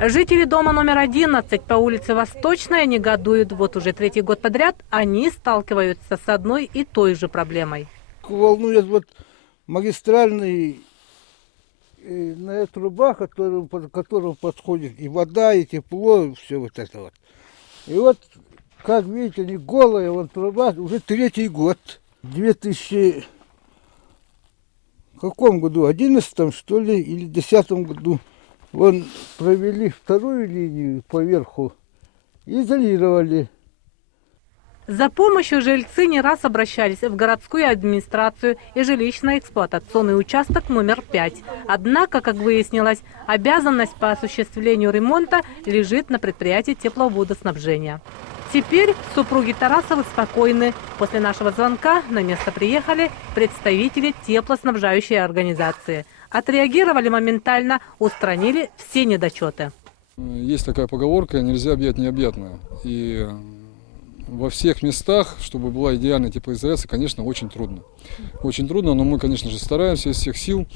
Жители дома номер 11 по улице Восточная негодуют. Вот уже третий год подряд они сталкиваются с одной и той же проблемой. Волнует вот магистральный труба, под которую подходит и вода, и тепло, и все вот это вот. И вот, как видите, не голая вон труба, уже третий год. В 2000 каком году, 11-м, что ли, или 10-м году, вон провели вторую линию поверху и изолировали. За помощью жильцы не раз обращались в городскую администрацию и жилищно-эксплуатационный участок номер 5. Однако, как выяснилось, обязанность по осуществлению ремонта лежит на предприятии тепловодоснабжения. Теперь супруги Тарасовы спокойны. После нашего звонка на место приехали представители теплоснабжающей организации. Отреагировали моментально, устранили все недочеты. Есть такая поговорка: нельзя объять необъятное. И во всех местах, чтобы была идеальная теплоизоляция, конечно, очень трудно. Очень трудно, но мы, конечно же, стараемся из всех сил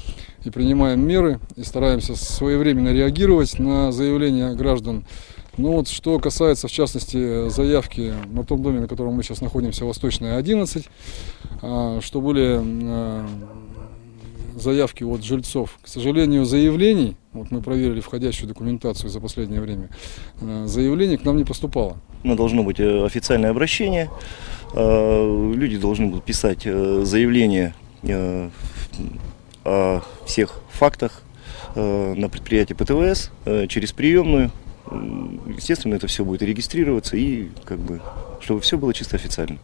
и принимаем меры, и стараемся своевременно реагировать на заявления граждан. Но вот что касается, в частности, заявки на том доме, на котором мы сейчас находимся, Восточная, 11, что были заявки от жильцов. К сожалению, заявлений, вот мы проверили входящую документацию за последнее время, заявлений к нам не поступало. Должно быть официальное обращение, люди должны будут писать заявление о всех фактах на предприятии ПТВС через приемную. Естественно, это все будет регистрироваться и чтобы все было чисто официально.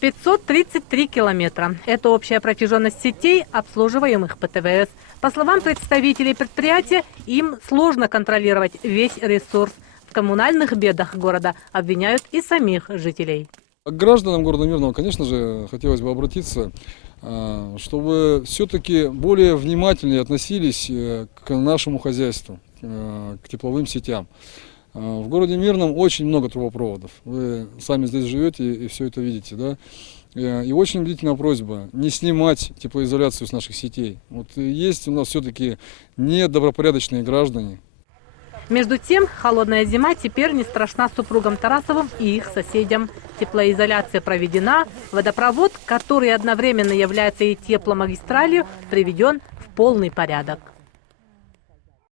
533 километра. Это общая протяженность сетей, обслуживаемых ПТВС. По словам представителей предприятия, им сложно контролировать весь ресурс. В коммунальных бедах города обвиняют и самих жителей. К гражданам города Мирного, конечно же, хотелось бы обратиться, чтобы все-таки более внимательнее относились к нашему хозяйству, к тепловым сетям. В городе Мирном очень много трубопроводов. Вы сами здесь живете и все это видите, да? И очень длительная просьба не снимать теплоизоляцию с наших сетей. Вот есть у нас все-таки недобропорядочные граждане. Между тем, холодная зима теперь не страшна супругам Тарасовым и их соседям. Теплоизоляция проведена, водопровод, который одновременно является и тепломагистралью, приведен в полный порядок.